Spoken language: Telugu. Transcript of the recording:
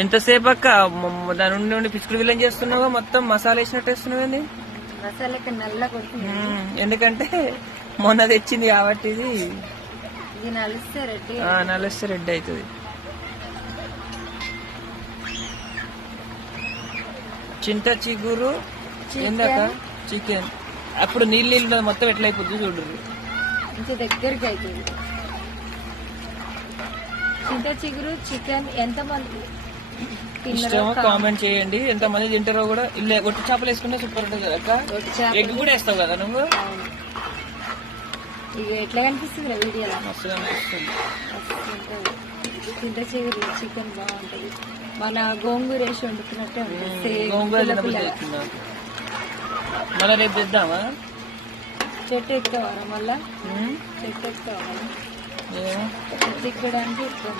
ఎంతసేపు అక్క దాని నుండి పిచ్చుకుడు విలన్ చేస్తున్నావా? మొత్తం మసాలా వేసినట్టు వేస్తున్నావు. మసాలా నల్ల కొడుతుంది ఎందుకంటే మొన్న తెచ్చింది కాబట్టి ఇది నలిస్తే రెడ్ అవుతుంది. చింత చిగురు ఏందక్క? చికెన్ అప్పుడు నీళ్ళు మొత్తం ఎట్లా అయిపోద్ది చూడు. కొంచెం దగ్గరికి అవుతుంది. చింత చిగురు చికెన్ ఎంతమంది ఇష్టమో కామెంట్ చేయండి. ఎంత మంది తింటారో కూడా. ఇల్లే ఒట్టి చేపలు వేసుకుంటే సూపర్ ఉంటుంది కదా అక్క. ఎగ్ కూడా వేస్తావు కదా నువ్వు. ఇక ఎట్లా కనిపిస్తుంది వీడియోలో? మస్తు అనిపిస్తుంది. చింత చిగురు చికెన్ బాగుంటది. మన గోంగూర వేసి వండుకున్నట్టే ఉంటుంది. గోంగూర మళ్ళీ రేపు తెద్దామా? చెట్టు ఎక్కుతావారా? మళ్ళా చెట్టు ఎక్కుతావా? చెట్టు ఎక్కడానికి ఎక్కువ